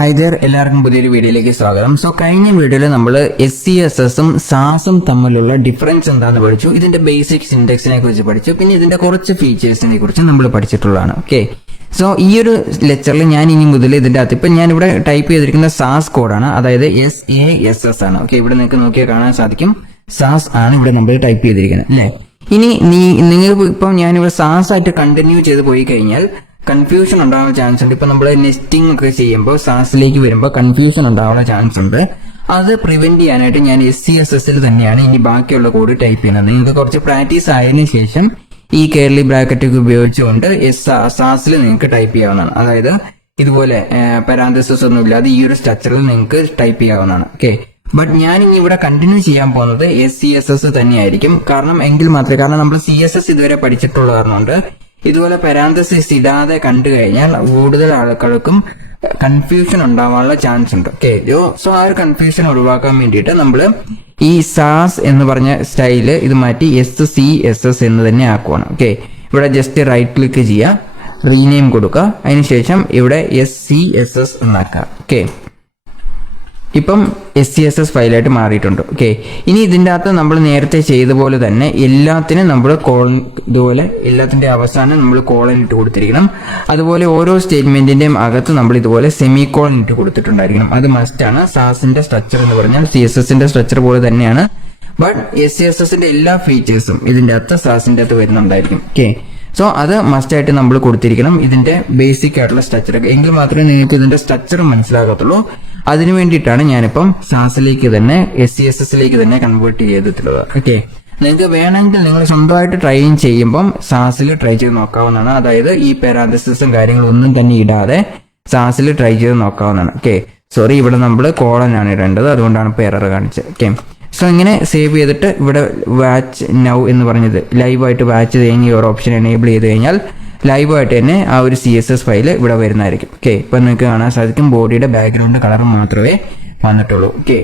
Hi there, എല്ലാവർക്കും പുതിയൊരു വീഡിയോയിലേക്ക് സ്വാഗതം. കഴിഞ്ഞ വീഡിയോയിൽ നമ്മൾ SCSSഉം സാസും തമ്മിലുള്ള ഡിഫറൻസ് എന്താണെന്ന് പഠിച്ചു. ഇതിന്റെ ബേസിക് സിന്റക്സിനെ കുറിച്ച് പഠിച്ചു. പിന്നെ ഇതിന്റെ കുറച്ച് ഫീച്ചേഴ്സിനെ കുറിച്ച് നമ്മൾ പഠിച്ചിട്ടുള്ളതാണ്. ഓക്കെ, ഈ ഒരു ലെക്ചറിൽ ഞാൻ ഇനി മുതൽ ഇതിന്റെ അകത്ത് ഇപ്പം ഞാനിവിടെ ടൈപ്പ് ചെയ്തിരിക്കുന്ന സാസ് കോഡാണ്, അതായത് SAS ആണ്. ഓക്കെ, ഇവിടെ നിങ്ങൾക്ക് നോക്കിയാൽ കാണാൻ സാധിക്കും സാസ് ആണ് ഇവിടെ നമ്മൾ ടൈപ്പ് ചെയ്തിരിക്കുന്നത് അല്ലേ. ഇനി നിങ്ങൾ ഇപ്പം ഞാനിവിടെ സാസ് ആയിട്ട് കണ്ടിന്യൂ ചെയ്ത് പോയി കഴിഞ്ഞാൽ കൺഫ്യൂഷൻ ഉണ്ടാവാൻ ചാൻസ് ഉണ്ട്. ഇപ്പൊ നമ്മൾ നെസ്റ്റിംഗ് ഒക്കെ ചെയ്യുമ്പോൾ സാസിലേക്ക് വരുമ്പോൾ കൺഫ്യൂഷൻ ഉണ്ടാവാനുള്ള ചാൻസ് ഉണ്ട്. അത് പ്രിവെന്റ് ചെയ്യാനായിട്ട് ഞാൻ SCSSൽ തന്നെയാണ് ഇനി ബാക്കിയുള്ള കോഡ് ടൈപ്പ് ചെയ്യുന്നത്. നിങ്ങൾക്ക് കുറച്ച് പ്രാക്ടീസ് ആയതിനു ശേഷം ഈ കേർലി ബ്രാക്കറ്റ് ഒക്കെ ഉപയോഗിച്ചുകൊണ്ട് സാസിൽ നിങ്ങൾക്ക് ടൈപ്പ് ചെയ്യാവുന്നതാണ്. അതായത് ഇതുപോലെ പാരാന്തസിസ് ഒന്നും ഇല്ലാതെ ഈ ഒരു സ്ട്രക്ചറിൽ നിങ്ങൾക്ക് ടൈപ്പ് ചെയ്യാവുന്നതാണ്. ഓക്കെ, ബട്ട് ഞാൻ ഇനി ഇവിടെ കണ്ടിന്യൂ ചെയ്യാൻ പോകുന്നത് SCSS തന്നെയായിരിക്കും. കാരണം നമ്മൾ CSS ഇതുവരെ പഠിച്ചിട്ടുള്ള കാരണമുണ്ട് ഇതുപോലെ പാരാന്തസിസ് ഇടാതെ കണ്ടു കഴിഞ്ഞാൽ കൂടുതൽ ആൾക്കാർക്കും കൺഫ്യൂഷൻ ഉണ്ടാവാനുള്ള ചാൻസ് ഉണ്ട്. ഓക്കെ, ആ ഒരു കൺഫ്യൂഷൻ ഒഴിവാക്കാൻ വേണ്ടിയിട്ട് നമ്മൾ ഈ സാസ് എന്ന് പറഞ്ഞ സ്റ്റൈല് ഇത് മാറ്റി SCSS എന്ന് തന്നെ ആക്കുവാണ്. ഓക്കെ, ഇവിടെ ജസ്റ്റ് റൈറ്റ് ക്ലിക്ക് ചെയ്യുക, റീനെയിം കൊടുക്കുക, അതിനുശേഷം ഇവിടെ SCSS എന്നാക്കുക. ഓക്കെ, ഇപ്പം SCSS ഫയലായിട്ട് മാറിയിട്ടുണ്ട്. ഓക്കെ, ഇനി ഇതിൻ്റെ അകത്ത് നമ്മൾ നേരത്തെ ചെയ്ത പോലെ തന്നെ എല്ലാത്തിനും നമ്മൾ ഇതുപോലെ എല്ലാത്തിൻ്റെ അവസാനം നമ്മൾ കോളൻ ഇട്ട് കൊടുത്തിരിക്കണം. അതുപോലെ ഓരോ സ്റ്റേറ്റ്മെന്റിന്റെയും അകത്ത് നമ്മൾ ഇതുപോലെ സെമി കോളൻ ഇട്ട് കൊടുത്തിട്ടുണ്ടായിരിക്കണം. അത് മസ്റ്റ് ആണ്. സാസിന്റെ സ്ട്രക്ചർ എന്ന് പറഞ്ഞാൽ CSSന്റെ സ്ട്രക്ചർ പോലെ തന്നെയാണ്. ബട്ട് SCSSന്റെ എല്ലാ ഫീച്ചേഴ്സും ഇതിന്റെ അകത്ത് സാസിന്റെ അകത്ത് വരുന്നുണ്ടായിരിക്കും. ഓക്കെ, അത് മസ്റ്റ് ആയിട്ട് നമ്മൾ കൊടുത്തിരിക്കണം ഇതിന്റെ ബേസിക് ആയിട്ടുള്ള സ്ട്രക്ചർ. എങ്കിൽ മാത്രമേ നിങ്ങൾക്ക് ഇതിന്റെ സ്ട്രക്ചർ മനസ്സിലാകത്തുള്ളൂ. അതിനു വേണ്ടിയിട്ടാണ് ഞാനിപ്പം സാസിലേക്ക് തന്നെ SCSSലേക്ക് തന്നെ കൺവേർട്ട് ചെയ്തിട്ടുള്ളത്. ഓക്കെ, നിങ്ങൾക്ക് വേണമെങ്കിൽ നിങ്ങൾ സ്വന്തമായിട്ട് ട്രൈ ചെയ്യുമ്പം സാസിൽ ട്രൈ ചെയ്ത് നോക്കാവുന്നതാണ്. അതായത് ഈ പാരാന്തസിസും കാര്യങ്ങളും ഒന്നും തന്നെ ഇടാതെ സാസിൽ ട്രൈ ചെയ്ത് നോക്കാവുന്നതാണ്. ഓക്കെ, സോറി, ഇവിടെ നമ്മൾ കോളൻ ആണ് ഇടേണ്ടത്, അതുകൊണ്ടാണ് ഇപ്പോൾ എറർ കാണിച്ചത്. ഓക്കെ, ഇങ്ങനെ സേവ് ചെയ്തിട്ട് ഇവിടെ വാച്ച് നൗ എന്ന് പറഞ്ഞത് ലൈവായിട്ട് വാച്ച് കഴിഞ്ഞ് ഈ ഒരു ഓപ്ഷൻ എനേബിൾ ചെയ്ത് കഴിഞ്ഞാൽ ലൈവായിട്ട് തന്നെ ആ ഒരു CSS ഫയല് ഇവിടെ വരുന്നതായിരിക്കും. ഓക്കെ, ഇപ്പൊ നിങ്ങൾക്ക് കാണാൻ സാധിക്കും ബോഡിയുടെ ബാക്ക്ഗ്രൗണ്ട് കളർ മാത്രമേ വന്നിട്ടുള്ളൂ. ഓക്കെ,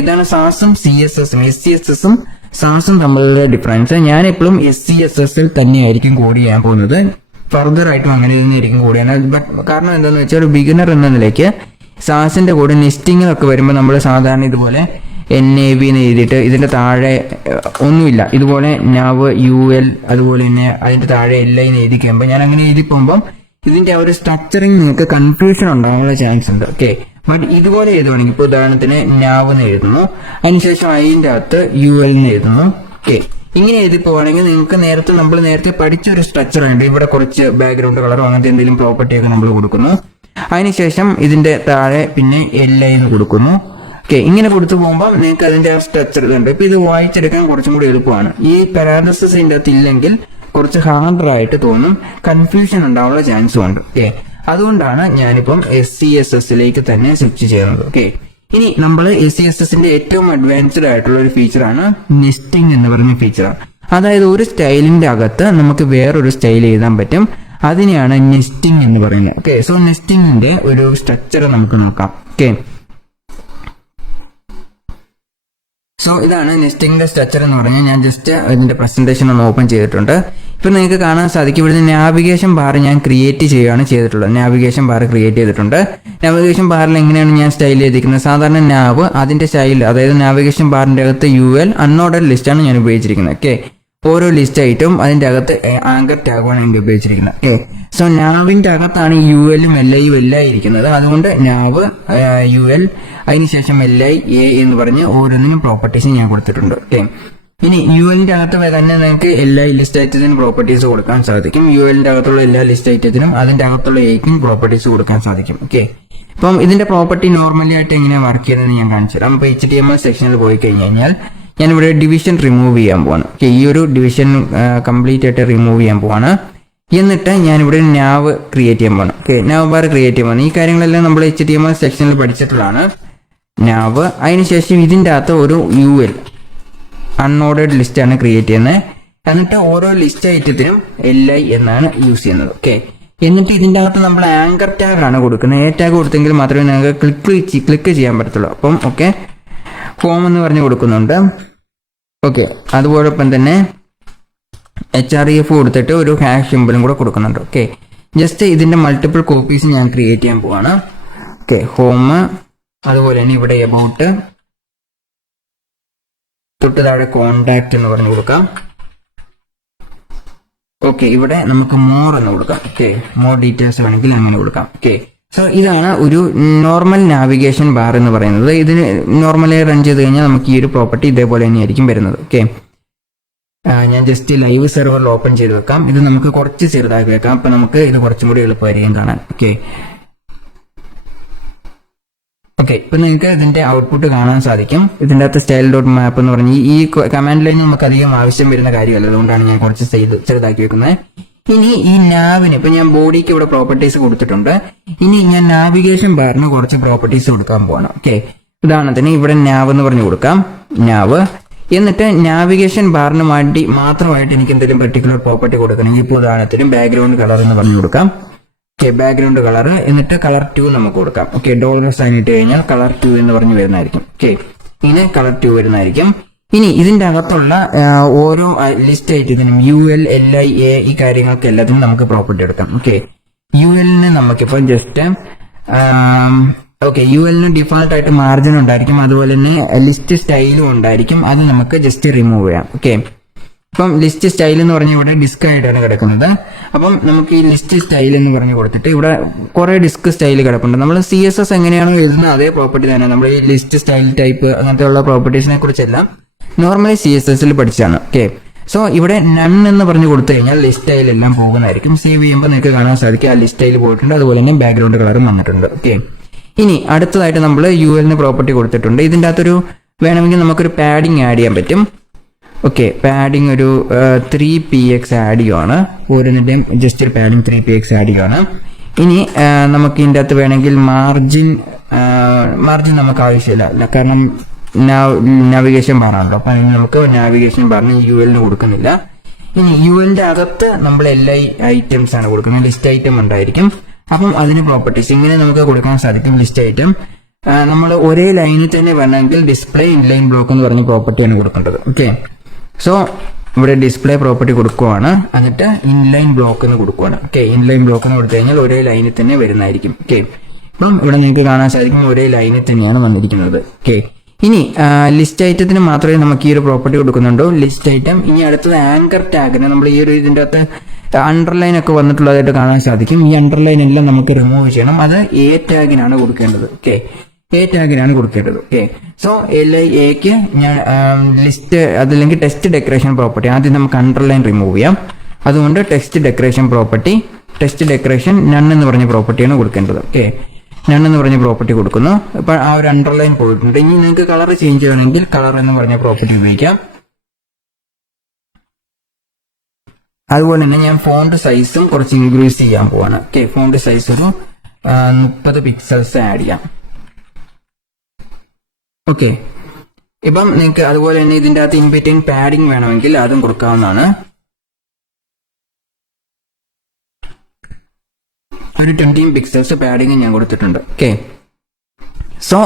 ഇതാണ് സാസും SCSSഉം സാസും തമ്മിലുള്ള ഡിഫറൻസ്. ഞാൻ എപ്പോഴും SCSSൽ തന്നെയായിരിക്കും കോഡ് ചെയ്യാൻ പോകുന്നത്. ഫർദർ ആയിട്ടും അങ്ങനെ തന്നെയായിരിക്കും കോഡ് ചെയ്യാൻ. കാരണം എന്താണെന്ന് വെച്ചാൽ ഒരു ബിഗിനർ എന്ന നിലയ്ക്ക് സാസിന്റെ കോഡ് നെസ്റ്റിങ്ങിലൊക്കെ വരുമ്പോൾ നമ്മൾ സാധാരണ ഇതുപോലെ NAV എന്ന് എഴുതിയിട്ട് ഇതിന്റെ താഴെ ഒന്നുമില്ല, ഇതുപോലെ നാവ് UL അതുപോലെ തന്നെ അതിന്റെ താഴെ LI എന്ന് എഴുതി കഴിയുമ്പോൾ ഞാൻ അങ്ങനെ എഴുതി പോകുമ്പോൾ ഇതിന്റെ ആ ഒരു സ്ട്രക്ചറിങ് നിങ്ങൾക്ക് കൺഫ്യൂഷൻ ഉണ്ടാകാനുള്ള ചാൻസ് ഉണ്ട്. ഓക്കെ, ബട്ട് ഇതുപോലെ എഴുതുവാണെങ്കിൽ ഇപ്പോൾ ഉദാഹരണത്തിന് നാവ് എന്ന് എഴുതുന്നു, അതിനുശേഷം അതിന്റെ അകത്ത് UL എന്ന് എഴുതുന്നു. ഓക്കെ, ഇങ്ങനെ എഴുതി പോവാണെങ്കിൽ നിങ്ങൾക്ക് നമ്മൾ നേരത്തെ പഠിച്ച ഒരു സ്ട്രക്ചർ ഉണ്ട്. ഇവിടെ കുറച്ച് ബാക്ക്ഗ്രൗണ്ട് കളറോ അങ്ങനത്തെ എന്തെങ്കിലും പ്രോപ്പർട്ടിയൊക്കെ നമ്മൾ കൊടുക്കുന്നു. അതിനുശേഷം ഇതിന്റെ താഴെ പിന്നെ LI എന്ന് കൊടുക്കുന്നു. ഓക്കെ, ഇങ്ങനെ കൊടുത്തു പോകുമ്പോൾ നിങ്ങൾക്ക് അതിന്റെ ആ സ്ട്രക്ചർ ഇതുണ്ട്. ഇപ്പൊ ഇത് വായിച്ചെടുക്കാൻ കുറച്ചും കൂടി എളുപ്പമാണ്. ഈ പാരാന്തസിസ് ഇതിന്റെ അകത്ത് ഇല്ലെങ്കിൽ കുറച്ച് ഹാർഡർ ആയിട്ട് തോന്നും, കൺഫ്യൂഷൻ ഉണ്ടാവാനുള്ള ചാൻസും ഉണ്ട്. ഓക്കെ, അതുകൊണ്ടാണ് ഞാനിപ്പം SCSSലേക്ക് തന്നെ സ്വിച്ച് ചെയ്യുന്നത്. ഓക്കെ, ഇനി നമ്മൾ SCSSന്റെ ഏറ്റവും അഡ്വാൻസ്ഡ് ആയിട്ടുള്ള ഒരു ഫീച്ചറാണ് നെസ്റ്റിംഗ് എന്ന് പറയുന്ന ഫീച്ചറാണ്. അതായത് ഒരു സ്റ്റൈലിന്റെ അകത്ത് നമുക്ക് വേറൊരു സ്റ്റൈൽ എഴുതാൻ പറ്റും. അതിനെയാണ് നെസ്റ്റിംഗ് എന്ന് പറയുന്നത്. ഓക്കെ, നെസ്റ്റിംഗിന്റെ ഒരു സ്ട്രക്ചർ നമുക്ക് നോക്കാം. ഓക്കെ, ഇതാണ് നെസ്റ്റിംഗിന്റെ സ്ട്രക്ചർ എന്ന് പറഞ്ഞാൽ ഞാൻ ജസ്റ്റ് ഇതിന്റെ പ്രസന്റേഷൻ ഒന്ന് ഓപ്പൺ ചെയ്തിട്ടുണ്ട്. ഇപ്പൊ നിങ്ങൾക്ക് കാണാൻ സാധിക്കും ഇവിടുന്ന് നാവിഗേഷൻ ബാർ ഞാൻ ക്രിയേറ്റ് ചെയ്യുകയാണ് ചെയ്തിട്ടുള്ളത്. നാവിഗേഷൻ ബാർ ക്രിയേറ്റ് ചെയ്തിട്ടുണ്ട്. നാവിഗേഷൻ ബാറിൽ എങ്ങനെയാണ് ഞാൻ സ്റ്റൈൽ ചെയ്തിരിക്കുന്നത്? സാധാരണ നാവ് അതിന്റെ സ്റ്റൈൽ, അതായത് നാവിഗേഷൻ ബാറിന്റെ അകത്ത് UL അൺഓർഡർഡ് ലിസ്റ്റ് ആണ് ഞാൻ ഉപയോഗിച്ചിരിക്കുന്നത്. ഓക്കെ, ഓരോ ലിസ്റ്റ് ആയിട്ടും അതിന്റെ അകത്ത് ആങ്കർ ടാഗാണ് ഞാൻ ഉപയോഗിച്ചിരിക്കുന്നത്. ഓക്കെ, നാവിന്റെ അകത്താണ് ULഉം LIയും എല്ലാം ഇരിക്കുന്നത്. അതുകൊണ്ട് നാവ് UL അതിനുശേഷം LI A എന്ന് പറഞ്ഞ് ഓരോന്നിനും പ്രോപ്പർട്ടീസ് ഞാൻ കൊടുത്തിട്ടുണ്ട്. ഓക്കെ, ഇനി ULന്റെ അകത്ത് തന്നെ നിങ്ങൾക്ക് എല്ലാ ലിസ്റ്റ് ഐറ്റത്തിനും പ്രോപ്പർട്ടീസ് കൊടുക്കാൻ സാധിക്കും. ULന്റെ അകത്തുള്ള എല്ലാ ലിസ്റ്റ് ഐറ്റത്തിനും അതിന്റെ അകത്തുള്ള Aക്കും പ്രോപ്പർട്ടീസ് കൊടുക്കാൻ സാധിക്കും. ഓക്കെ, ഇപ്പം ഇതിന്റെ പ്രോപ്പർട്ടി നോർമലി ആയിട്ട് എങ്ങനെ വർക്ക് ചെയ്യുന്നത് ഞാൻ കാണിച്ചു തരാം. ഇപ്പൊ HTML സെക്ഷനിൽ പോയി കഴിഞ്ഞാൽ ഞാനിവിടെ ഡിവിഷൻ റിമൂവ് ചെയ്യാൻ പോവാണ്. ഓക്കെ, ഈ ഒരു ഡിവിഷൻ കംപ്ലീറ്റ് ആയിട്ട് റിമൂവ് ചെയ്യാൻ പോവാണ്. എന്നിട്ട് ഞാനിവിടെ നാവ് ക്രിയേറ്റ് ചെയ്യാൻ പോകണം. ഓക്കെ, നാവ് ബാർ ക്രിയേറ്റ് ചെയ്യാൻ പോകുന്നത് ഈ കാര്യങ്ങളെല്ലാം നമ്മൾ HTML സെക്ഷനിൽ പഠിച്ചിട്ടുള്ളതാണ്. നാവ്, അതിനുശേഷം ഇതിൻ്റെ അകത്ത് ഒരു UL അൺഓർഡേഡ് ലിസ്റ്റ് ആണ് ക്രിയേറ്റ് ചെയ്യുന്നത്. എന്നിട്ട് ഓരോ ലിസ്റ്റ് ഐറ്റത്തിനും LI എന്നാണ് യൂസ് ചെയ്യുന്നത്. ഓക്കെ, എന്നിട്ട് ഇതിൻ്റെ അകത്ത് നമ്മൾ ആങ്കർ ടാഗ് ആണ് കൊടുക്കുന്നത്. A ടാഗ് കൊടുത്തെങ്കിൽ മാത്രമേ നിങ്ങൾക്ക് ക്ലിക്ക് ചെയ്യാൻ പറ്റത്തുള്ളൂ. അപ്പം ഓക്കെ, ഹോം എന്ന് പറഞ്ഞ് കൊടുക്കുന്നുണ്ട്. ഓക്കെ, അതുപോലൊപ്പം തന്നെ HREF കൊടുത്തിട്ട് ഒരു ഹാഷ് സിമ്പിളും കൂടെ കൊടുക്കുന്നുണ്ട്. ഓക്കെ, ജസ്റ്റ് ഇതിന്റെ മൾട്ടിപ്പിൾ കോപ്പീസ് ഞാൻ ക്രിയേറ്റ് ചെയ്യാൻ പോവാണ്. ഓക്കെ, ഹോം, അതുപോലെ തന്നെ ഇവിടെ എബൌട്ട്, തൊട്ട് താഴെ കോണ്ടാക്ട് എന്ന് പറഞ്ഞു കൊടുക്കാം. ഓക്കെ, ഇവിടെ നമുക്ക് മോർ എന്ന് കൊടുക്കാം. ഓക്കെ, മോർ ഡീറ്റെയിൽസ് വേണമെങ്കിൽ അങ്ങനെ കൊടുക്കാം. ഓക്കെ, സോ ഇതാണ് ഒരു നോർമൽ നാവിഗേഷൻ ബാർ എന്ന് പറയുന്നത്. ഇതിന് നോർമലി റൺ ചെയ്ത് കഴിഞ്ഞാൽ നമുക്ക് ഈ ഒരു പ്രോപ്പർട്ടി ഇതേപോലെ തന്നെയായിരിക്കും വരുന്നത്. ഓക്കെ, ഞാൻ ജസ്റ്റ് ലൈവ് സെർവറിൽ ഓപ്പൺ ചെയ്ത് വെക്കാം. ഇത് നമുക്ക് കുറച്ച് ചെറുതാക്കി വെക്കാം, അപ്പൊ നമുക്ക് ഇത് കുറച്ചും കൂടി എളുപ്പമായിരിക്കും കാണാൻ. ഓക്കെ, ഇപ്പൊ നിങ്ങൾക്ക് ഇതിന്റെ ഔട്ട്പുട്ട് കാണാൻ സാധിക്കും. ഇതിന്റെ അകത്ത് സ്റ്റൈൽ ഡോട്ട് മാപ്പ് എന്ന് പറഞ്ഞ് ഈ കമാൻഡ് ലൈൻ നമുക്ക് അധികം ആവശ്യം വരുന്ന കാര്യമല്ല, അതുകൊണ്ടാണ് ഞാൻ കുറച്ച് ചെറുതാക്കി വെക്കുന്നത്. ഇനി ഈ നാവിന് ഇപ്പൊ ഞാൻ ബോഡിക്ക് ഇവിടെ പ്രോപ്പർട്ടീസ് കൊടുത്തിട്ടുണ്ട്. ഇനി ഞാൻ നാവിഗേഷൻ ബാറിന് കുറച്ച് പ്രോപ്പർട്ടീസ് കൊടുക്കാൻ പോകണം. ഓക്കെ, ഉദാഹരണത്തിന് ഇവിടെ നാവ് എന്ന് പറഞ്ഞു കൊടുക്കാം. നാവ്, എന്നിട്ട് നാവിഗേഷൻ ബാറിന് വേണ്ടി മാത്രമായിട്ട് എനിക്ക് എന്തെങ്കിലും പെർട്ടിക്കുലർ പ്രോപ്പർട്ടി കൊടുക്കണമെങ്കിൽ ഇപ്പോൾ ഉദാഹരണത്തിന് ബാക്ക്ഗ്രൗണ്ട് കളർ എന്ന് പറഞ്ഞു കൊടുക്കാം. ഓക്കെ, ബാക്ക്ഗ്രൗണ്ട് കളർ, എന്നിട്ട് കളർ 2 നമുക്ക് കൊടുക്കാം. ഓക്കെ, ഡോളർ സൈൻ ഇട്ട് കഴിഞ്ഞാൽ കളർ 2 എന്ന് പറഞ്ഞു വരുന്നതായിരിക്കും. ഓക്കെ, ഇങ്ങനെ കളർ 2 വരുന്നതായിരിക്കും. ഇനി ഇതിന്റെ അകത്തുള്ള ഓരോ ലിസ്റ്റ് ഐറ്റത്തിനും UL, LI, A ഈ കാര്യങ്ങൾക്ക് എല്ലാത്തിനും നമുക്ക് പ്രോപ്പർട്ടി എടുക്കാം. ഓക്കെ, ULന് നമുക്കിപ്പോൾ ജസ്റ്റ് ULന് ഡിഫാൾട്ട് ആയിട്ട് മാർജിൻ ഉണ്ടായിരിക്കും, അതുപോലെ തന്നെ ലിസ്റ്റ് സ്റ്റൈലും ഉണ്ടായിരിക്കും. അത് നമുക്ക് ജസ്റ്റ് റിമൂവ് ചെയ്യാം. ഓക്കെ, ഇപ്പം ലിസ്റ്റ് സ്റ്റൈൽ എന്ന് പറഞ്ഞാൽ ഇവിടെ ഡിസ്ക് ആയിട്ടാണ് കിടക്കുന്നത്. അപ്പം നമുക്ക് ഈ ലിസ്റ്റ് സ്റ്റൈൽ എന്ന് പറഞ്ഞു കൊടുത്തിട്ട് ഇവിടെ കുറെ ഡിസ്ക് സ്റ്റൈൽ കിടപ്പുണ്ട്. നമ്മൾ CSS എങ്ങനെയാണോ എഴുതുന്നത് അതേ പ്രോപ്പർട്ടി തന്നെ നമ്മൾ ഈ ലിസ്റ്റ് സ്റ്റൈൽ ടൈപ്പ് അങ്ങനത്തെ ഉള്ള പ്രോപ്പർട്ടീസിനെ കുറിച്ചെല്ലാം നോർമലി CSS പഠിച്ചാണ്. ഓക്കെ, സോ ഇവിടെ നൺ എന്ന് പറഞ്ഞു കൊടുത്തു കഴിഞ്ഞാൽ ലിസ്റ്റ് സ്റ്റൈൽ എല്ലാം പോകുന്നതായിരിക്കും. സേവ് ചെയ്യുമ്പോൾ നിങ്ങൾക്ക് കാണാൻ സാധിക്കും ആ ലിസ്റ്റ് സ്റ്റൈൽ പോയിട്ടുണ്ട്, അതുപോലെ തന്നെ ബാക്ക്ഗ്രൗണ്ട് കളറും വന്നിട്ടുണ്ട്. ഓക്കെ, ഇനി അടുത്തതായിട്ട് നമ്മൾ ULന് പ്രോപ്പർട്ടി കൊടുത്തിട്ടുണ്ട്. ഇതിൻ്റെ അകത്തൊരു വേണമെങ്കിൽ നമുക്കൊരു പാഡിങ് ആഡ് ചെയ്യാൻ പറ്റും. ഓക്കെ, പാഡിങ് ഒരു 3px ആഡ് ചെയ്യുവാണ്. ഓരോന്നിൻ്റെയും ജസ്റ്റ് ഒരു പാഡിങ് 3px ആഡ് ചെയ്യുവാണ്. ഇനി നമുക്ക് ഇതിൻ്റെ അകത്ത് വേണമെങ്കിൽ മാർജിൻ നമുക്ക് ആവശ്യമില്ല, കാരണം നാവിഗേഷൻ ബാറാണല്ലോ. അപ്പൊ നമുക്ക് നാവിഗേഷൻ ബാറിന് ULന് കൊടുക്കുന്നില്ല. ഇനി ULന്റെ അകത്ത് നമ്മൾ LI ഐറ്റംസ് ആണ് കൊടുക്കുന്നത്. ലിസ്റ്റ് ഐറ്റം ഉണ്ടായിരിക്കും. അപ്പം അതിന് പ്രോപ്പർട്ടീസ് ഇങ്ങനെ നമുക്ക് കൊടുക്കാൻ സാധിക്കും. ലിസ്റ്റ് ഐറ്റം നമ്മൾ ഒരേ ലൈനിൽ തന്നെ വേണമെങ്കിൽ ഡിസ്പ്ലേ ഇൻലൈൻ ബ്ലോക്ക് എന്ന് പറഞ്ഞ പ്രോപ്പർട്ടിയാണ് കൊടുക്കേണ്ടത്. ഓക്കെ, സോ ഇവിടെ ഡിസ്പ്ലേ പ്രോപ്പർട്ടി കൊടുക്കുവാണ്, എന്നിട്ട് ഇൻലൈൻ ബ്ലോക്ക് എന്ന് കൊടുക്കുവാണ്. ഓക്കെ, ഇൻലൈൻ ബ്ലോക്ക് എന്ന് കൊടുത്തു കഴിഞ്ഞാൽ ഒരേ ലൈനിൽ തന്നെ വരുന്നതായിരിക്കും. ഓക്കെ, അപ്പം ഇവിടെ നിങ്ങൾക്ക് കാണാൻ സാധിക്കും ഒരേ ലൈനിൽ തന്നെയാണ് വന്നിരിക്കുന്നത്. ഓക്കെ, ഇനി ലിസ്റ്റ് ഐറ്റത്തിന് മാത്രമേ നമുക്ക് ഈ ഒരു പ്രോപ്പർട്ടി കൊടുക്കുന്നുണ്ടോ, ലിസ്റ്റ് ഐറ്റം. ഇനി അടുത്തത് ആങ്കർ ടാഗിന് നമ്മൾ ഈ ഒരു ഇതിൻ്റെ അകത്ത് അണ്ടർലൈൻ ഒക്കെ വന്നിട്ടുള്ളതായിട്ട് കാണാൻ സാധിക്കും. ഈ അണ്ടർലൈൻ എല്ലാം നമുക്ക് റിമൂവ് ചെയ്യണം. അത് A ടാഗിനാണ് കൊടുക്കേണ്ടത്. ഓക്കെ, A ടാഗിനാണ് കൊടുക്കേണ്ടത്. ഓക്കെ, സോ LIAക്ക് ഞാൻ ലിസ്റ്റ് അതല്ലെങ്കിൽ ടെക്സ്റ്റ് ഡെക്കറേഷൻ പ്രോപ്പർട്ടി ആദ്യം നമുക്ക് അണ്ടർലൈൻ റിമൂവ് ചെയ്യാം. അതുകൊണ്ട് text decoration property, text decoration none എന്ന് പറഞ്ഞ പ്രോപ്പർട്ടിയാണ് കൊടുക്കേണ്ടത്. ഓക്കെ, നൺ എന്ന് പറഞ്ഞ പ്രോപ്പർട്ടി കൊടുക്കുന്നു. ഇപ്പൊ ആ ഒരു അണ്ടർലൈൻ പോയിട്ടുണ്ട്. ഇനി നിങ്ങൾക്ക് കളർ ചേഞ്ച് ചെയ്യണമെങ്കിൽ കളർ എന്ന് പറഞ്ഞ പ്രോപ്പർട്ടി ഉപയോഗിക്കാം. അതുപോലെ തന്നെ ഞാൻ ഫോണ്ട് സൈസും കുറച്ച് ഇൻക്രീസ് ചെയ്യാൻ പോവാണ്. ഓക്കെ, ഫോണ്ട് സൈസ് ഒരു 30 പിക്സൽസ് ആഡ് ചെയ്യാം. ഓക്കെ, ഇപ്പം നിങ്ങൾക്ക് അതുപോലെ തന്നെ ഇതിന്റെ അകത്ത് ഇൻബിറ്റ്വീൻ പാഡിംഗ് വേണമെങ്കിൽ അതും കൊടുക്കാവുന്നതാണ്. ഒരു 20 പിക്സൽസ് പാഡിംഗ് ഞാൻ കൊടുത്തിട്ടുണ്ട്. ഓക്കെ, സോ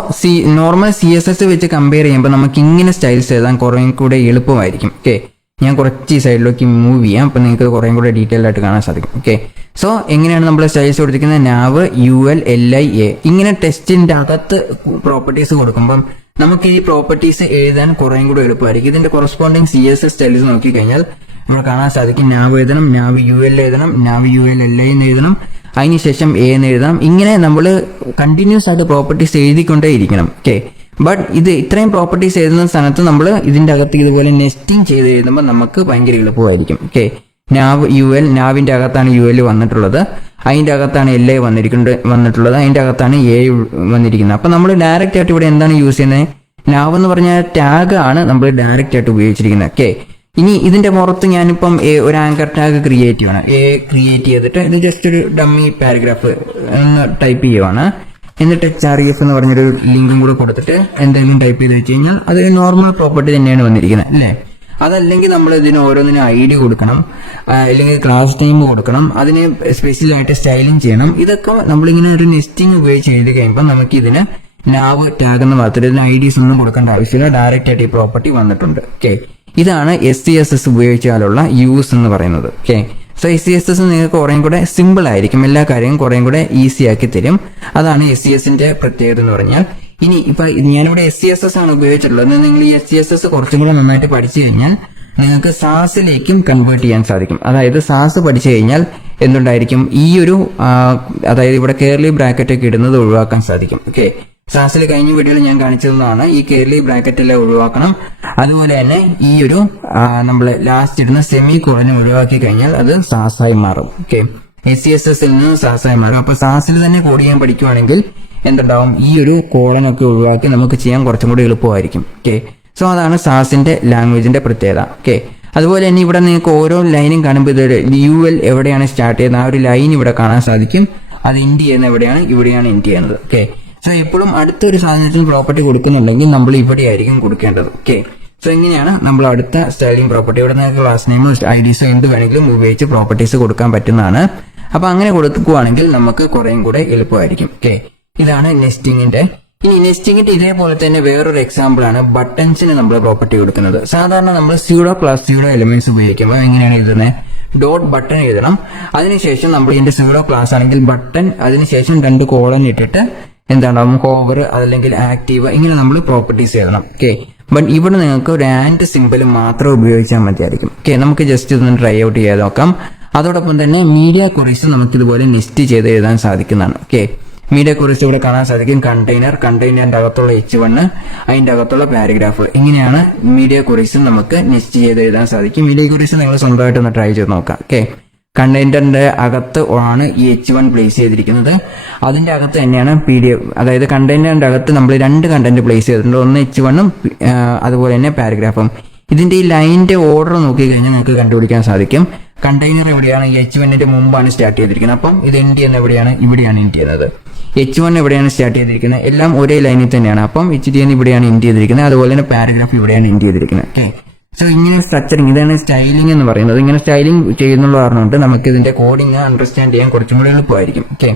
നോർമൽ CSS വെച്ച് കമ്പയർ ചെയ്യുമ്പോൾ നമുക്ക് ഇങ്ങനെ സ്റ്റൈൽസ് എഴുതാൻ കുറേ കൂടെ എളുപ്പമായിരിക്കും. ഓക്കെ, ഞാൻ കുറച്ച് ഈ സൈഡിലേക്ക് മൂവ് ചെയ്യാം, അപ്പം നിങ്ങൾക്ക് കുറേ കൂടെ ഡീറ്റെയിൽ ആയിട്ട് കാണാൻ സാധിക്കും. ഓക്കെ, സോ എങ്ങനെയാണ് നമ്മൾ സ്റ്റൈൽസ് കൊടുത്തിരിക്കുന്നത്, നാവ്, UL, LI, A ഇങ്ങനെ ടെസ്റ്റിന്റെ അകത്ത് പ്രോപ്പർട്ടീസ് കൊടുക്കുമ്പം നമുക്ക് ഈ പ്രോപ്പർട്ടീസ് എഴുതാൻ കുറേ കൂടെ എളുപ്പമായിരിക്കും. ഇതിന്റെ കൊറസ്പോണ്ടിങ് CSS സ്റ്റൈൽസ് നോക്കിക്കഴിഞ്ഞാൽ നമ്മൾ കാണാൻ സാധിക്കും നാവ് എഴുതണം, നാവ് UL എഴുതണം, നാവ് UL LI എന്ന് എഴുതണം, അതിനുശേഷം A എന്ന് എഴുതാം. ഇങ്ങനെ നമ്മൾ കണ്ടിന്യൂസ് ആയിട്ട് പ്രോപ്പർട്ടീസ് എഴുതിക്കൊണ്ടേ ഇരിക്കണം. ഓക്കെ, ബട്ട് ഇത് ഇത്രയും പ്രോപ്പർട്ടീസ് എഴുതുന്ന സ്ഥാനത്ത് നമ്മൾ ഇതിന്റെ അകത്ത് ഇതുപോലെ നെസ്റ്റിംഗ് ചെയ്ത് എഴുതുമ്പോൾ നമുക്ക് ഭയങ്കര എളുപ്പമായിരിക്കും. ഓക്കെ, നാവ് UL, നാവിന്റെ അകത്താണ് UL വന്നിട്ടുള്ളത്, അതിന്റെ അകത്താണ് LI വന്നിട്ടുള്ളത്, അതിന്റെ അകത്താണ് A വന്നിരിക്കുന്നത്. അപ്പൊ നമ്മൾ ഡയറക്റ്റ് ആയിട്ട് ഇവിടെ എന്താണ് യൂസ് ചെയ്യുന്നത്, നാവ് എന്ന് പറഞ്ഞ ടാഗ് ആണ് നമ്മൾ ഡയറക്റ്റ് ആയിട്ട് ഉപയോഗിച്ചിരിക്കുന്നത്. ഓക്കെ, ഇനി ഇതിന്റെ പുറത്ത് ഞാനിപ്പം ഒരു ആങ്കർ ടാഗ് ക്രിയേറ്റ് ചെയ്യണം. ക്രിയേറ്റ് ചെയ്തിട്ട് ഇത് ജസ്റ്റ് ഒരു ഡമ്മി പാരഗ്രാഫ് എന്ന് ടൈപ്പ് ചെയ്യുവാണ്. എന്നിട്ട് HREF എന്ന് പറഞ്ഞൊരു ലിങ്കും കൂടെ കൊടുത്തിട്ട് എന്തെങ്കിലും ടൈപ്പ് ചെയ്ത് വെച്ച് കഴിഞ്ഞാൽ അത് നോർമൽ പ്രോപ്പർട്ടി തന്നെയാണ് വന്നിരിക്കുന്നത് അല്ലേ. അതല്ലെങ്കിൽ നമ്മൾ ഇതിന് ഓരോന്നിനും ID കൊടുക്കണം, അല്ലെങ്കിൽ ക്ലാസ് ടൈം കൊടുക്കണം, അതിന് സ്പെഷ്യൽ ആയിട്ട് സ്റ്റൈലിംഗ് ചെയ്യണം. ഇതൊക്കെ നമ്മളിങ്ങനെ ഒരു നെസ്റ്റിംഗ് ഉപയോഗിച്ച് എഴുതി കഴിയുമ്പോൾ നമുക്ക് ഇതിന് നാവ് ടാഗ് എന്ന് മാത്രം ഇതിന് IDs ഒന്നും കൊടുക്കേണ്ട ആവശ്യമില്ല, ഡയറക്റ്റ് ആയിട്ട് ഈ പ്രോപ്പർട്ടി വന്നിട്ടുണ്ട്. ഓക്കെ, ഇതാണ് SCSS ഉപയോഗിച്ചാലുള്ള യൂസ് എന്ന് പറയുന്നത്. ഓക്കെ, സോ SCSS നിങ്ങൾക്ക് കുറേയും കൂടെ സിമ്പിൾ ആയിരിക്കും, എല്ലാ കാര്യവും കുറേയും കൂടെ ഈസി ആക്കി തരും. അതാണ് SCSന്റെ പ്രത്യേകത എന്ന് പറഞ്ഞാൽ. ഇനി ഇപ്പൊ ഞാനിവിടെ SCSS ആണ് ഉപയോഗിച്ചിട്ടുള്ളത്. നിങ്ങൾ ഈ SCSS കുറച്ചും കൂടെ നന്നായിട്ട് പഠിച്ചു കഴിഞ്ഞാൽ നിങ്ങൾക്ക് സാസിലേക്കും കൺവേർട്ട് ചെയ്യാൻ സാധിക്കും. അതായത് സാസ് പഠിച്ചു കഴിഞ്ഞാൽ എന്തുണ്ടായിരിക്കും, ഈ ഒരു അതായത് ഇവിടെ കേർലി ബ്രാക്കറ്റ് ഒക്കെ ഇടുന്നത് ഒഴിവാക്കാൻ സാധിക്കും. ഓക്കെ, സാസിൽ കഴിഞ്ഞ വീഡിയോയിൽ ഞാൻ കാണിച്ചതാണ് ഈ കേർലി ബ്രാക്കറ്റെല്ലാം ഒഴിവാക്കണം. അതുപോലെ തന്നെ ഈ ഒരു നമ്മൾ ലാസ്റ്റ് ഇടുന്ന സെമി കോളൻ ഒഴിവാക്കി കഴിഞ്ഞാൽ അത് സാസായി മാറും. ഓക്കെ, SCSS നിന്ന് സാസായി മാറും. അപ്പൊ സാസിൽ തന്നെ കോഡ് ചെയ്യാൻ പഠിക്കുവാണെങ്കിൽ എന്തുണ്ടാവും, ഈ ഒരു കോളനൊക്കെ ഒഴിവാക്കി നമുക്ക് ചെയ്യാൻ കുറച്ചും കൂടി എളുപ്പമായിരിക്കും. ഓക്കെ, സോ അതാണ് സാസിന്റെ ലാംഗ്വേജിന്റെ പ്രത്യേകത. ഓക്കെ, അതുപോലെ തന്നെ ഇവിടെ നിങ്ങൾക്ക് ഓരോ ലൈനും കാണുമ്പോൾ ഇതൊരു UL എവിടെയാണ് സ്റ്റാർട്ട് ചെയ്യുന്നത്, ആ ഒരു ലൈൻ ഇവിടെ കാണാൻ സാധിക്കും. അത് എൻഡ് ചെയ്യുന്ന എവിടെയാണ്, ഇവിടെയാണ് എൻഡ് ചെയ്യുന്നത്. ഓക്കെ, സോ എപ്പോഴും അടുത്തൊരു സാധനത്തിന് പ്രോപ്പർട്ടി കൊടുക്കുന്നുണ്ടെങ്കിൽ നമ്മൾ ഇവിടെ ആയിരിക്കും കൊടുക്കേണ്ടത്. ഓക്കെ, സോ ഇങ്ങനെയാണ് നമ്മൾ അടുത്ത സ്റ്റൈലിംഗ് പ്രോപ്പർട്ടി. ഇവിടെ നിങ്ങൾക്ക് ക്ലാസ് നെയിമോ IDസോ എന്ത് വേണമെങ്കിലും ഉപയോഗിച്ച് പ്രോപ്പർട്ടീസ് കൊടുക്കാൻ പറ്റുന്നതാണ്. അപ്പൊ അങ്ങനെ കൊടുക്കുകയാണെങ്കിൽ നമുക്ക് കുറേയും കൂടെ എളുപ്പമായിരിക്കും. ഓക്കെ, ഇതാണ് നെസ്റ്റിംഗിന്റെ. ഇനി നെസ്റ്റിംഗിന്റെ ഇതേപോലെ തന്നെ വേറൊരു എക്സാമ്പിൾ ആണ് ബട്ടൺസിന് നമ്മൾ പ്രോപ്പർട്ടി കൊടുക്കുന്നത്. സാധാരണ നമ്മൾ സ്യൂഡോ ക്ലാസ് സ്യൂഡോ എലിമെന്റ്സ് ഉപയോഗിക്കുമ്പോൾ എങ്ങനെയാണ് എഴുതുന്നത്, ഡോട്ട് ബട്ടൺ എഴുതണം. അതിനുശേഷം നമ്മൾ ഇതിന്റെ സ്യൂഡോ ക്ലാസ് ആണെങ്കിൽ ബട്ടൺ, അതിനുശേഷം 2 കോളൻ ഇട്ടിട്ട് എന്താണ് ഹോവർ അല്ലെങ്കിൽ ആക്റ്റീവ്, ഇങ്ങനെ നമ്മൾ പ്രോപ്പർട്ടീസ് എഴുതണം. ഓക്കെ, ബട്ട് ഇവിടെ നിങ്ങൾക്ക് ഒരു ആൻഡ് സിമ്പിൾ മാത്രം ഉപയോഗിച്ചാൽ മതിയായിരിക്കും. ഓക്കെ, നമുക്ക് ജസ്റ്റ് ഇതൊന്ന് ട്രൈ ഔട്ട് ചെയ്ത് നോക്കാം. അതോടൊപ്പം തന്നെ മീഡിയ ക്വറീസ് നമുക്ക് ഇതുപോലെ നെസ്റ്റ് ചെയ്ത് എഴുതാൻ സാധിക്കുന്നതാണ്. ഓക്കെ, മീഡിയ ക്വറീസ് ഇവിടെ കാണാൻ സാധിക്കും. കണ്ടെയ്നറിന്റെ അകത്തുള്ള H1, അതിന്റെ അകത്തുള്ള പാരഗ്രാഫ്, ഇങ്ങനെയാണ് മീഡിയ ക്വറീസ് നമുക്ക് നെസ്റ്റ് ചെയ്ത് എഴുതാൻ സാധിക്കും. മീഡിയ ക്വറീസ് നിങ്ങൾ സ്വന്തമായിട്ട് ഒന്ന് ട്രൈ ചെയ്ത് നോക്കാം. ഓക്കെ, കണ്ടെയ്നറിന്റെ അകത്ത് ആണ് ഈ H1 പ്ലേസ് ചെയ്തിരിക്കുന്നത്. അതിന്റെ അകത്ത് തന്നെയാണ് PDF, അതായത് കണ്ടെയ്നറിന്റെ അകത്ത് നമ്മൾ 2 കണ്ടന്റ് പ്ലേസ് ചെയ്തിട്ടുണ്ട്. ഒന്ന് H1ഉം അതുപോലെ തന്നെ പാരഗ്രാഫും. ഇതിന്റെ ഈ ലൈനിന്റെ ഓർഡർ നോക്കി കഴിഞ്ഞാൽ നിങ്ങൾക്ക് കണ്ടുപിടിക്കാൻ സാധിക്കും. കണ്ടെയ്നർ എവിടെയാണ്, H1ന്റെ മുമ്പാണ് സ്റ്റാർട്ട് ചെയ്തിരിക്കുന്നത്. അപ്പം ഇത് എൻഡ് ചെയ്യുന്ന എവിടെയാണ്, ഇവിടെയാണ് എൻഡ് ചെയ്യുന്നത്. H1 എവിടെയാണ് സ്റ്റാർട്ട് ചെയ്തിരിക്കുന്നത്, എല്ലാം ഒരേ ലൈനിൽ തന്നെയാണ്. അപ്പം HDN ഇവിടെയാണ് എൻഡ് ചെയ്തിരിക്കുന്നത്. അതുപോലെ തന്നെ പാരഗ്രാഫ് ഇവിടെയാണ് എൻഡ് ചെയ്തിരിക്കുന്നത്. ഓക്കെ, സോ ഇങ്ങനെ സ്ട്രക്ചറിങ്, ഇതാണ് സ്റ്റൈലിംഗ് എന്ന് പറയുന്നത്. ഇങ്ങനെ സ്റ്റൈലിംഗ് ചെയ്യുന്നുള്ള കാരണം കൊണ്ട് നമുക്ക് ഇതിന്റെ കോഡിംഗ് അണ്ടർസ്റ്റാൻഡ് ചെയ്യാൻ കുറച്ചും കൂടി എളുപ്പമായിരിക്കും. ഓക്കെ,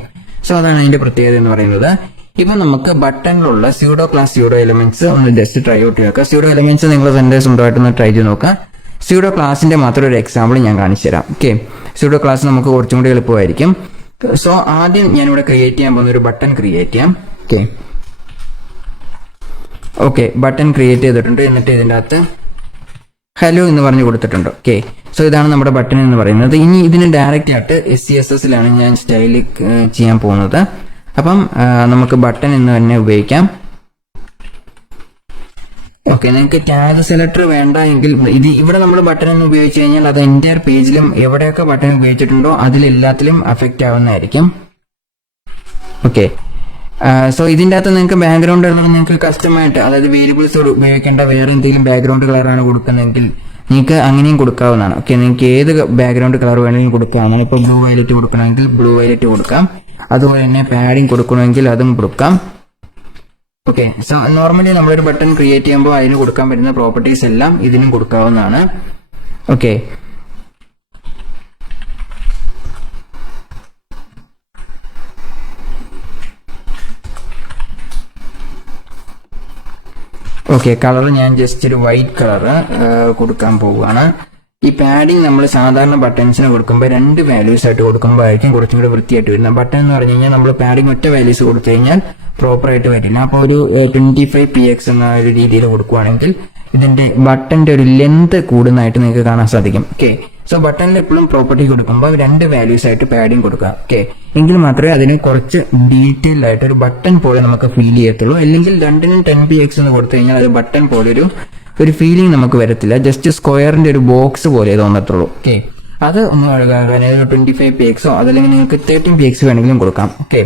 സോ അതാണ് അതിന്റെ പ്രത്യേകത എന്ന് പറയുന്നത്. ഇപ്പൊ നമുക്ക് ബട്ടണിലുള്ള സ്യൂഡോ ക്ലാസ് സ്യൂഡോ എലിമെന്റ്സ് ഒന്ന് ജസ്റ്റ് ട്രൈ ഔട്ട് ചെയ്യുക. സ്യൂഡോ എലിമെന്റ്സ് നിങ്ങൾ തന്നെ സ്വന്തമായിട്ടൊന്ന് ട്രൈ ചെയ്ത് നോക്കുക. സ്യൂഡോ ക്ലാസിന്റെ മാത്രം ഒരു എക്സാമ്പിൾ ഞാൻ കാണിച്ചു തരാം. ഓക്കെ, സ്യൂഡോ ക്ലാസ് നമുക്ക് കുറച്ചും കൂടി എളുപ്പമായിരിക്കും. സോ ആദ്യം ഞാനിവിടെ ക്രിയേറ്റ് ചെയ്യാൻ പോകുന്ന ഒരു ബട്ടൺ ക്രിയേറ്റ് ചെയ്യാം. ഓക്കെ, ബട്ടൺ ക്രിയേറ്റ് ചെയ്തിട്ടുണ്ട്. എന്നിട്ട് ഇതിൻ്റെ അകത്ത് ഹലോ എന്ന് പറഞ്ഞു കൊടുത്തിട്ടുണ്ട്. ഓക്കെ, സോ ഇതാണ് നമ്മുടെ ബട്ടൺ എന്ന് പറയുന്നത്. ഇനി ഇതിന് ഡയറക്റ്റ് ആയിട്ട് SCSSലാണ് ഞാൻ സ്റ്റൈൽ ചെയ്യാൻ പോകുന്നത്. അപ്പം നമുക്ക് ബട്ടൺ എന്ന് തന്നെ ഉപയോഗിക്കാം. ഓക്കെ, നിങ്ങൾക്ക് ടാഗ് സെലക്ടർ വേണ്ട എങ്കിൽ ഇവിടെ നമ്മൾ ബട്ടൺ എന്ന് ഉപയോഗിച്ച് കഴിഞ്ഞാൽ അത് എൻറ്റയർ പേജിലും എവിടെയൊക്കെ ബട്ടൺ ഉപയോഗിച്ചിട്ടുണ്ടോ അതിലെല്ലാത്തിലും അഫക്റ്റ് ആവുന്നതായിരിക്കും. ഓക്കെ, സോ ഇതിൻ്റെ അകത്ത് നിങ്ങൾക്ക് ബാക്ക്ഗ്രൗണ്ട് നിങ്ങൾക്ക് കസ്റ്റമായിട്ട്, അതായത് വേരിയബിൾസ് ഉപയോഗിക്കേണ്ട വേറെ എന്തെങ്കിലും ബാക്ക്ഗ്രൗണ്ട് കളറാണ് കൊടുക്കുന്നതെങ്കിൽ നിങ്ങൾക്ക് അങ്ങനെയും കൊടുക്കാവുന്നതാണ്. ഓക്കെ, നിങ്ങൾക്ക് ഏത് ബാക്ക്ഗ്രൗണ്ട് കളർ വേണമെങ്കിലും കൊടുക്കാവുന്നതാണ്. ഇപ്പോൾ ബ്ലൂ വയലറ്റ് കൊടുക്കണമെങ്കിൽ ബ്ലൂ വയലറ്റ് കൊടുക്കാം. അതുപോലെ തന്നെ പാഡിങ് കൊടുക്കണമെങ്കിൽ അതും കൊടുക്കാം. ഓക്കെ, സോ നോർമലി നമ്മളൊരു ബട്ടൺ ക്രിയേറ്റ് ചെയ്യുമ്പോൾ അതിന് കൊടുക്കാൻ പറ്റുന്ന പ്രോപ്പർട്ടീസ് എല്ലാം ഇതിനും കൊടുക്കാവുന്നതാണ്. ഓക്കെ, കളർ ഞാൻ ജസ്റ്റ് ഒരു വൈറ്റ് കളർ കൊടുക്കാൻ പോവുകയാണ്. ഈ പാഡിങ് നമ്മൾ സാധാരണ ബട്ടൺസിന് കൊടുക്കുമ്പോൾ 2 വാല്യൂസ് ആയിട്ട് കൊടുക്കുമ്പോഴായിരിക്കും കുറച്ചും കൂടി വൃത്തിയായിട്ട് വരുന്നത്. ബട്ടൺ എന്ന് പറഞ്ഞു കഴിഞ്ഞാൽ നമ്മൾ പാഡിങ് ഒറ്റ വാല്യൂസ് കൊടുത്തു കഴിഞ്ഞാൽ പ്രോപ്പർ ആയിട്ട് വരില്ല. അപ്പോൾ ഒരു 25px എന്ന ഒരു രീതിയിൽ കൊടുക്കുകയാണെങ്കിൽ ഇതിന്റെ ബട്ടന്റെ ഒരു ലെന്ത് കൂടുന്നതായിട്ട് നിങ്ങൾക്ക് കാണാൻ സാധിക്കും. ഓക്കെ, സോ ബട്ടണിൽ എപ്പോഴും പ്രോപ്പർട്ടി കൊടുക്കുമ്പോൾ 2 വാല്യൂസ് ആയിട്ട് പാഡിങ് കൊടുക്കുക. ഓക്കെ, എങ്കിൽ മാത്രമേ അതിന് കുറച്ച് ഡീറ്റെയിൽ ആയിട്ട് ഒരു ബട്ടൺ പോലെ നമുക്ക് ഫീൽ ചെയ്യത്തുള്ളൂ. അല്ലെങ്കിൽ 2നും 10px എന്ന് കൊടുത്തു കഴിഞ്ഞാൽ അത് ബട്ടൺ പോലെ ഒരു ഫീലിംഗ് നമുക്ക് വരത്തില്ല. ജസ്റ്റ് സ്ക്വയറിന്റെ ഒരു ബോക്സ് പോലെ തോന്നത്തുള്ളൂ. ഓക്കെ, അത് ഒന്ന് ഒഴിവാക്കാൻ 25pxോ അതല്ലെങ്കിൽ നിങ്ങൾക്ക് 13px വേണമെങ്കിലും കൊടുക്കാം. ഓക്കെ,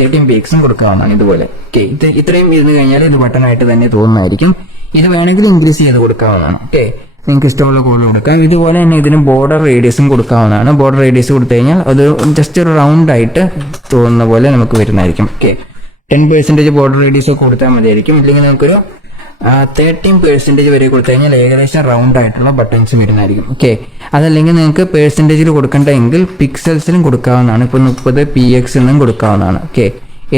13pxും കൊടുക്കാവുന്നതാണ് ഇതുപോലെ. ഓക്കെ, ഇത്രയും ഇരുന്ന് കഴിഞ്ഞാൽ ഇത് ബട്ടണായിട്ട് തന്നെ തോന്നുന്നതായിരിക്കും. ഇത് വേണമെങ്കിൽ ഇൻക്രീസ് ചെയ്ത് കൊടുക്കാവുന്നതാണ്. ഓക്കെ, നിങ്ങൾക്ക് ഇഷ്ടമുള്ള കോഡ് കൊടുക്കാം. ഇതുപോലെ തന്നെ ഇതിന് ബോർഡർ റേഡിയസും കൊടുക്കാവുന്നതാണ്. ബോർഡർ റേഡിയസ് കൊടുത്തു കഴിഞ്ഞാൽ അത് ജസ്റ്റ് ഒരു റൗണ്ട് ആയിട്ട് തോന്നുന്ന പോലെ നമുക്ക് വരുന്നതായിരിക്കും. ഓക്കെ, 10% ബോർഡർ റേഡിയസ് ഒക്കെ കൊടുത്താൽ മതിയായിരിക്കും. ഇല്ലെങ്കിൽ നമുക്കൊരു 13% വരെ കൊടുത്തു കഴിഞ്ഞാൽ ഏകദേശം റൗണ്ട് ആയിട്ടുള്ള ബട്ടൺസ് വരുന്നതായിരിക്കും. ഓക്കെ, അതല്ലെങ്കിൽ നിങ്ങൾക്ക് പെർസെൻറ്റേജിൽ കൊടുക്കേണ്ടതെങ്കിൽ പിക്സൽസിലും കൊടുക്കാവുന്നതാണ്. ഇപ്പോൾ 30px എന്നും കൊടുക്കാവുന്നതാണ്. ഓക്കെ,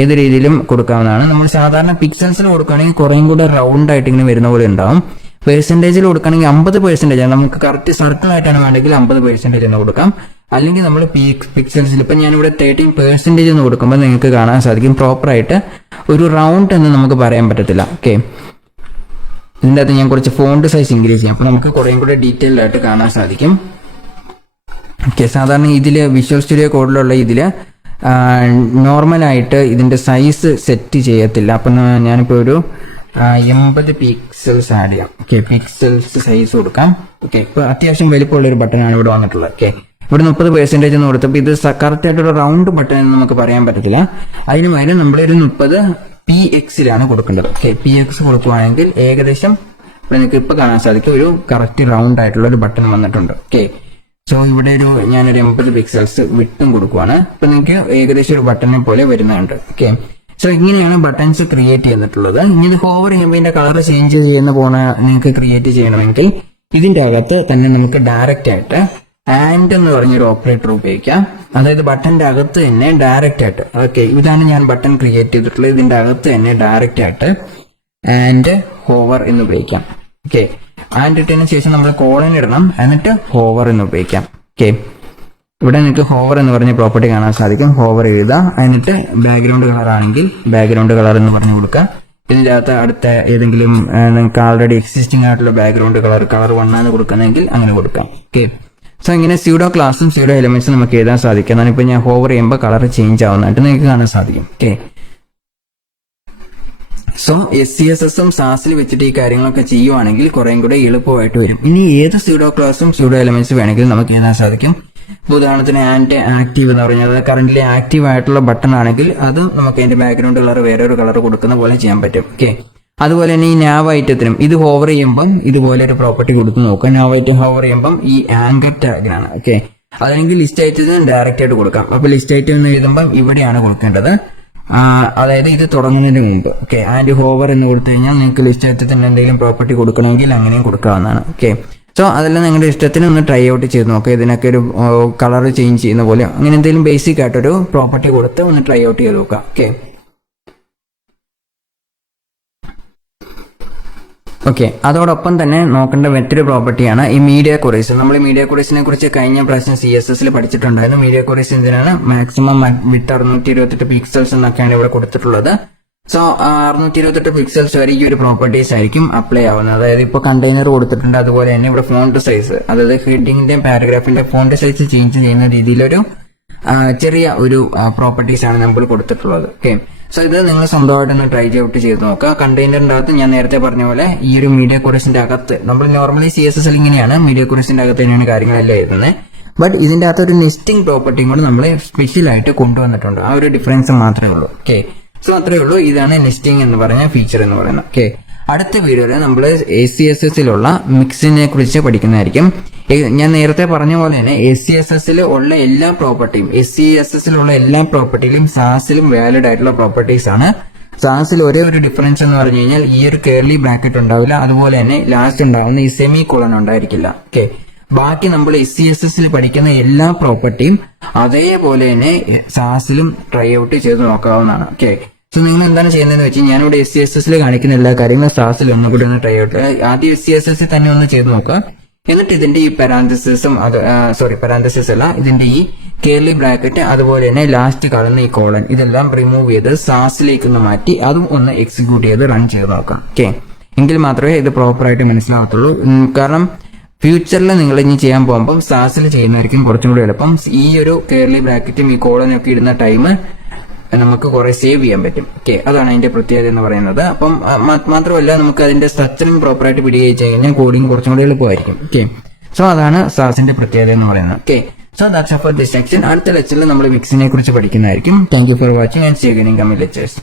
ഏത് രീതിയിലും കൊടുക്കാവുന്നതാണ്. നമ്മൾ സാധാരണ പിക്സൽസിൽ കൊടുക്കുകയാണെങ്കിൽ കുറേയും കൂടെ റൗണ്ട് ആയിട്ട് ഇങ്ങനെ വരുന്ന പോലെ ഉണ്ടാവും. പെർസെൻറ്റേജിൽ കൊടുക്കുകയാണെങ്കിൽ 50% നമുക്ക് കറക്റ്റ് സർക്കിൾ ആയിട്ടാണ് വേണമെങ്കിൽ 50% എന്ന് കൊടുക്കാം. അല്ലെങ്കിൽ നമ്മൾ പിക്സൽസിൽ ഇപ്പം ഞാനിവിടെ 13% എന്ന് കൊടുക്കുമ്പോൾ നിങ്ങൾക്ക് കാണാൻ സാധിക്കും പ്രോപ്പറായിട്ട് ഒരു റൗണ്ട് എന്ന് നമുക്ക് പറയാൻ പറ്റത്തില്ല. ഓക്കെ, ഇതിൻ്റെ അകത്ത് ഞാൻ കുറച്ച് ഫോണ്ട് സൈസ് ഇൻക്രീസ് ചെയ്യാം, അപ്പോൾ നമുക്ക് കുറേയും കൂടെ ഡീറ്റെയിൽഡ് ആയിട്ട് കാണാൻ സാധിക്കും. ഓക്കെ, സാധാരണ ഇതിൽ വിഷ്വൽ സ്റ്റുഡിയോ കോഡിലുള്ള ഇതിൽ നോർമലായിട്ട് ഇതിൻ്റെ സൈസ് സെറ്റ് ചെയ്യത്തില്ല. അപ്പം ഞാനിപ്പോൾ ഒരു 80 പിക്സൽസ് ആഡ് ചെയ്യാം. ഓക്കെ, പിക്സൽസ് സൈസ് കൊടുക്കാം. ഓക്കെ, ഇപ്പോൾ അത്യാവശ്യം വലിപ്പമുള്ളൊരു ബട്ടനാണ് ഇവിടെ വന്നിട്ടുള്ളത്. ഓക്കെ, ഇവിടെ 30% എന്ന് കൊടുത്തപ്പോൾ ഇത് കറക്റ്റ് ആയിട്ടൊരു റൗണ്ട് ബട്ടൺ എന്ന് നമുക്ക് പറയാൻ പറ്റത്തില്ല. അതിന് പകരം നമ്മളൊരു 30 PX കൊടുക്കേണ്ടത്. ഓക്കെ, PX കൊടുക്കുകയാണെങ്കിൽ ഏകദേശം ഇവിടെ നിങ്ങൾക്ക് ഇപ്പോൾ കാണാൻ സാധിക്കും ഒരു കറക്റ്റ് റൗണ്ട് ആയിട്ടുള്ള ഒരു ബട്ടൺ വന്നിട്ടുണ്ട്. ഓക്കെ, സോ ഇവിടെ ഞാനൊരു 80 പിക്സൽസ് വിട്ടും കൊടുക്കുവാണ്. അപ്പൊ നിങ്ങൾക്ക് ഏകദേശം ഒരു ബട്ടനെ പോലെ വരുന്നുണ്ട്. ഓക്കെ, സോ ഇങ്ങനെയാണ് ബട്ടൺസ് ക്രിയേറ്റ് ചെയ്തിട്ടുള്ളത്. ഇങ്ങനെ ഹോവർ ചെയ്യുമ്പോൾ ഇതിന്റെ കളർ ചേഞ്ച് ചെയ്യുന്ന പോണ നിങ്ങൾക്ക് ക്രിയേറ്റ് ചെയ്യണമെങ്കിൽ ഇതിന്റെ അകത്ത് തന്നെ നമുക്ക് ഡയറക്റ്റ് ആയിട്ട് ആൻഡ് എന്ന് പറഞ്ഞൊരു ഓപ്പറേറ്റർ ഉപയോഗിക്കാം. അതായത് ബട്ടന്റെ അകത്ത് തന്നെ ഡയറക്റ്റ് ആയിട്ട്, ഓക്കെ, ഇതാണ് ഞാൻ ബട്ടൺ ക്രിയേറ്റ് ചെയ്തിട്ടുള്ളത്. ഇതിന്റെ അകത്ത് തന്നെ ഡയറക്റ്റ് ആയിട്ട് ആൻഡ് ഹോവർ എന്ന് ഉപയോഗിക്കാം. ഓക്കെ, ആൻഡ് ഇട്ടതിന് ശേഷം നമ്മൾ കോളൻ ഇടണം, എന്നിട്ട് ഹോവർ എന്ന് ഉപയോഗിക്കാം. ഓക്കെ, ഇവിടെ നിങ്ങൾക്ക് ഹോവർ എന്ന് പറഞ്ഞ പ്രോപ്പർട്ടി കാണാൻ സാധിക്കും. ഹോവർ എഴുതുക, എന്നിട്ട് ബാക്ക്ഗ്രൗണ്ട് കളർ ആണെങ്കിൽ ബാക്ക്ഗ്രൗണ്ട് കളർ എന്ന് പറഞ്ഞു കൊടുക്കുക. ഇതിൻ്റെ അകത്ത് അടുത്ത ഏതെങ്കിലും നിങ്ങൾക്ക് ആൾറെഡി എക്സിസ്റ്റിംഗ് ആയിട്ടുള്ള ബാക്ക്ഗ്രൗണ്ട് കളർ 1 ആണ് കൊടുക്കുന്നതെങ്കിൽ അങ്ങനെ കൊടുക്കാം. ഓക്കെ, സോ ഇങ്ങനെ സ്യൂഡോ ക്ലാസും സ്യൂഡോ എലിമെന്റ്സും നമുക്ക് എഴുതാൻ സാധിക്കും. എന്നാണ് ഇപ്പോൾ ഞാൻ ഹോവർ ചെയ്യുമ്പോൾ കളർ ചേഞ്ച് ആവുന്നതായിട്ട് നിങ്ങൾക്ക് കാണാൻ സാധിക്കും. ഓക്കെ, സോ SCSSഉം സാസിൽ വെച്ചിട്ട് ഈ കാര്യങ്ങളൊക്കെ ചെയ്യുവാണെങ്കിൽ കുറേയും കൂടെ എളുപ്പമായിട്ട് വരും. ഇനി ഏത് സ്യൂഡോ ക്ലാസും സ്യൂഡോ എലിമെന്റ്സ് വേണമെങ്കിലും നമുക്ക് എഴുതാൻ സാധിക്കും. ഉദാഹരണത്തിന് ആൻഡ് ആക്റ്റീവ് എന്ന് പറഞ്ഞാൽ കറന്റ്ലി ആക്റ്റീവ് ആയിട്ടുള്ള ബട്ടൺ ആണെങ്കിൽ അത് നമുക്ക് അതിന്റെ ബാക്ക്ഗ്രൗണ്ട് കളർ വേറെ ഒരു കളർ കൊടുക്കുന്ന പോലെ ചെയ്യാൻ പറ്റും. ഓക്കെ, അതുപോലെ തന്നെ ഈ നാവ് ഐറ്റത്തിനും ഇത് ഹോവർ ചെയ്യുമ്പം ഇതുപോലെ ഒരു പ്രോപ്പർട്ടി കൊടുത്ത് നോക്കുക. നാവ് ഐറ്റം ഹോവർ ചെയ്യുമ്പം ഈ ആങ്കർ ടാഗിനാണ്. ഓക്കെ, അതല്ലെങ്കിൽ ലിസ്റ്റ് ഐറ്റത്തിന് ഡയറക്റ്റ് ആയിട്ട് കൊടുക്കാം. അപ്പൊ ലിസ്റ്റ് ഐറ്റം എന്ന് എഴുതുമ്പം ഇവിടെയാണ് കൊടുക്കേണ്ടത്, അതായത് ഇത് തുടങ്ങുന്നതിന് മുമ്പ്. ഓക്കെ, ആൻഡ് ഹോവർ എന്ന് കൊടുത്തു കഴിഞ്ഞാൽ നിങ്ങൾക്ക് ലിസ്റ്റ് ഐറ്റത്തിന് എന്തെങ്കിലും പ്രോപ്പർട്ടി കൊടുക്കണമെങ്കിൽ അങ്ങനെയും കൊടുക്കാവുന്നതാണ്. ഓക്കെ, സോ അതെല്ലാം നിങ്ങളുടെ ഇഷ്ടത്തിന് ഒന്ന് ട്രൈ ഔട്ട് ചെയ്ത് നോക്കുക. ഇതിനൊക്കെ ഒരു കളർ ചേഞ്ച് ചെയ്യുന്ന പോലെ അങ്ങനെ എന്തെങ്കിലും ബേസിക് ആയിട്ടൊരു പ്രോപ്പർട്ടി കൊടുത്ത് ഒന്ന് ട്രൈ ഔട്ട് ചെയ്ത് നോക്കുക. ഓക്കെ, അതോടൊപ്പം തന്നെ നോക്കേണ്ട മറ്റൊരു പ്രോപ്പർട്ടിയാണ് ഈ മീഡിയ ക്വറീസ്. നമ്മൾ മീഡിയ ക്വറീസിനെ കുറിച്ച് കഴിഞ്ഞ പ്രാവശ്യം CSSൽ പഠിച്ചിട്ടുണ്ടായിരുന്നു. മീഡിയ ക്വറീസ് എന്തിനാണ്? മാക്സിമം വിത്ത് 628 പിക്സൽസ് എന്നൊക്കെയാണ് ഇവിടെ കൊടുത്തിട്ടുള്ളത്. സോ 628 പിക്സൽസ് വരെ ഈ ഒരു പ്രോപ്പർട്ടീസ് ആയിരിക്കും അപ്ലൈ ആവുന്നത്. അതായത് ഇപ്പോൾ കണ്ടെയ്നർ കൊടുത്തിട്ടുണ്ട്, അതുപോലെ തന്നെ ഇവിടെ ഫോണ്ട് സൈസ്, അതായത് ഹെഡിങ്ങിന്റെയും പാരഗ്രാഫിന്റെ ഫോണ്ട് സൈസ് ചേഞ്ച് ചെയ്യുന്ന രീതിയിലൊരു ചെറിയ ഒരു പ്രോപ്പർട്ടീസ് ആണ് നമ്മൾ കൊടുത്തിട്ടുള്ളത്. ഓക്കെ, സോ ഇത് നിങ്ങൾ സ്വന്തമായിട്ടൊന്ന് ട്രൈ ഔട്ട് ചെയ്ത് നോക്കുക. കണ്ടെയ്നറിന്റെ അകത്ത് ഞാൻ നേരത്തെ പറഞ്ഞ പോലെ ഈ ഒരു മീഡിയ ക്വറീസിന്റെ അകത്ത് നമ്മൾ നോർമലി CSSൽ ഇങ്ങനെയാണ് മീഡിയ ക്വറീസിന്റെ അകത്ത് തന്നെയാണ് കാര്യങ്ങളെല്ലാം എഴുതുന്നത്. ബട്ട് ഇതിന്റെ അകത്ത് ഒരു നെസ്റ്റിംഗ് പ്രോപ്പർട്ടിയും കൂടെ നമ്മൾ സ്പെഷ്യൽ ആയിട്ട് കൊണ്ടുവന്നിട്ടുണ്ട്. ആ ഒരു ഡിഫറൻസ് മാത്രമേ ഉള്ളൂ. ഓക്കെ, സോ അത്രേ ഉള്ളൂ. ഇതാണ് നെസ്റ്റിംഗ് എന്ന് പറഞ്ഞ ഫീച്ചർ എന്ന് പറയുന്നത്. ഓക്കെ, അടുത്ത വീഡിയോയിൽ നമ്മൾ SCSSലുള്ള മിക്സിനെ കുറിച്ച് പഠിക്കുന്നതായിരിക്കും. ഞാൻ നേരത്തെ പറഞ്ഞ പോലെ തന്നെ SCSSൽ ഉള്ള എല്ലാ പ്രോപ്പർട്ടിയും SCSSലുള്ള എല്ലാ പ്രോപ്പർട്ടിയിലും സാസിലും വാലിഡ് ആയിട്ടുള്ള പ്രോപ്പർട്ടീസ് ആണ്. സാസിൽ ഒരേ ഒരു ഡിഫറൻസ് എന്ന് പറഞ്ഞു കഴിഞ്ഞാൽ ഈ ഒരു കേർലി ബ്രാക്കറ്റ് ഉണ്ടാവില്ല, അതുപോലെ തന്നെ ലാസ്റ്റ് ഉണ്ടാവുന്ന ഈ സെമി കോളൻ ഉണ്ടായിരിക്കില്ല. ഓക്കെ, ബാക്കി നമ്മൾ SCSSൽ പഠിക്കുന്ന എല്ലാ പ്രോപ്പർട്ടിയും അതേപോലെ തന്നെ സാസിലും ട്രൈ ഔട്ട് ചെയ്ത് നോക്കാവുന്നതാണ്. ഓക്കെ, സോ നിങ്ങൾ എന്താണ് ചെയ്യുന്നതെന്ന് വെച്ചാൽ ഞാനിവിടെ SCSSൽ കാണിക്കുന്ന എല്ലാ കാര്യങ്ങളും സാസിൽ ഒന്നുകൂടി ഒന്ന് ട്രൈ ഔട്ട്, ആദ്യം SCSSൽ തന്നെ ഒന്ന് ചെയ്ത് നോക്കുക. എന്നിട്ട് ഇതിന്റെ ഈ പാരാന്തസിസും പാരാന്തസിസ് അല്ല, ഇതിന്റെ ഈ കേർലി ബ്രാക്കറ്റ് അതുപോലെ തന്നെ ലാസ്റ്റ് കാണുന്ന ഈ കോളൻ ഇതെല്ലാം റിമൂവ് ചെയ്ത് സാസിലേക്ക് ഒന്ന് മാറ്റി അതും ഒന്ന് എക്സിക്യൂട്ട് ചെയ്ത് റൺ ചെയ്ത് നോക്കാം. ഓക്കെ, എങ്കിൽ മാത്രമേ ഇത് പ്രോപ്പറായിട്ട് മനസ്സിലാകത്തുള്ളൂ. കാരണം ഫ്യൂച്ചറിൽ നിങ്ങൾ ഇനി ചെയ്യാൻ പോകുമ്പം സാസിൽ ചെയ്യുന്നതായിരിക്കും കുറച്ചും കൂടി എളുപ്പം. ഈ ഒരു കേർലി ബ്രാക്കറ്റും ഈ കോളനും ഒക്കെ ഇടുന്ന ടൈം നമുക്ക് കുറെ സേവ് ചെയ്യാൻ പറ്റും. ഓക്കെ, അതാണ് അതിന്റെ പ്രത്യേകത എന്ന് പറയുന്നത്. അപ്പം മാത്രമല്ല നമുക്ക് അതിന്റെ സ്ട്രക്ചറിങ് പ്രോപ്പറായിട്ട് പിടിച്ചു കഴിഞ്ഞാൽ കോഡിങ് കുറച്ചും കൂടി എളുപ്പമായിരിക്കും. ഓക്കെ, സോ അതാണ് സാസിന്റെ പ്രത്യേകത എന്ന് പറയുന്നത്. Okay, so that's all for this section. അടുത്ത ലെക്ചറിൽ നമ്മൾ വിക്സിനെ കുറിച്ച് പഠിക്കുന്നതായിരിക്കും. Thank you for watching and see you again in coming lectures.